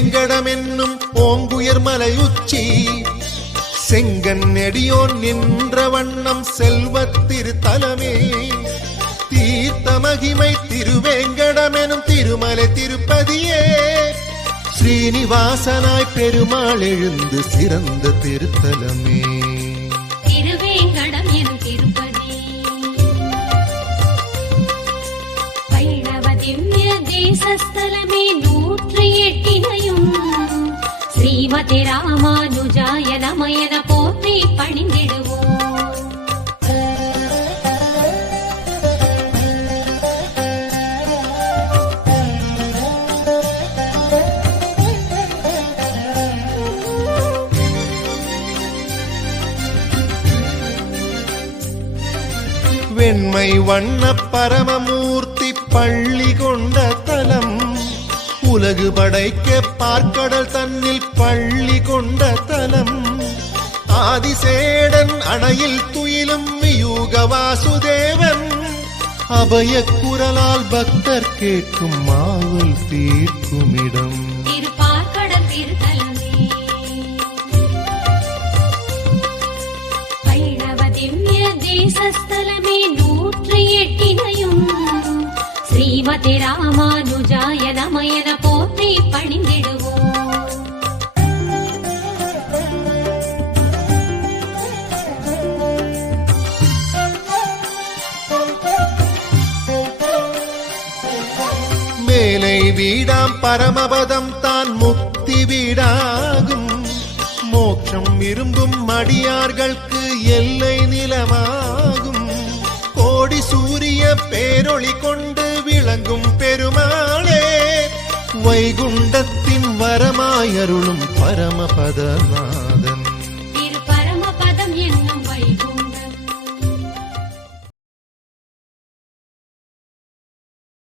திருவேங்கடம் என்னும் ஓங்குயர் மலை உச்சி செங்கன் நெடியோன் நின்ற வண்ணம் செல்வத் திருத்தலமே தீர்த்த மகிமை திருவேங்கடம் எனும் திருமலை திருப்பதியே ஸ்ரீனிவாசனாய் பெருமாள் எழுந்து சிறந்த திருத்தலமே திருவேங்கடம் எனும் திருப்பதி வைணவ திவ்ய தேசஸ்தலமே 108 ஸ்ரீமதி ராமானுஜாய நம என போற்றி பணிந்திடுவோம். வெண்மை வண்ண பரமமூர்த்தி பள்ளி கொண்ட தலம் உலகு படைக்க பார்க்கடல் தன்னில் பள்ளி கொண்ட தலம் ஆதிசேடன் அணையில் துயிலும் யூக வாசுதேவன் அபய குரலால் பக்தர் கேட்கும் மாவல் தீர்க்கும் இடம் திருப்பார்க்கடல் திருத்தலமே வைணவ திவ்ய தேசஸ்தலமே 108 ஸ்ரீமதி ராமானுஜாய நம என போற்றி பணிந்திடுவோம். மேலை வீடாம் பரமபதம் தான் முக்தி வீடாகும் மோட்சம் விரும்பும் அடியார்களுக்கு எல்லை நிலமாகும் கோடி சூரிய பேரொளி கொண்டு விளங்கும் பெருமாளே வைகுண்டத்தின் வரமாயருளும் பரமபதமா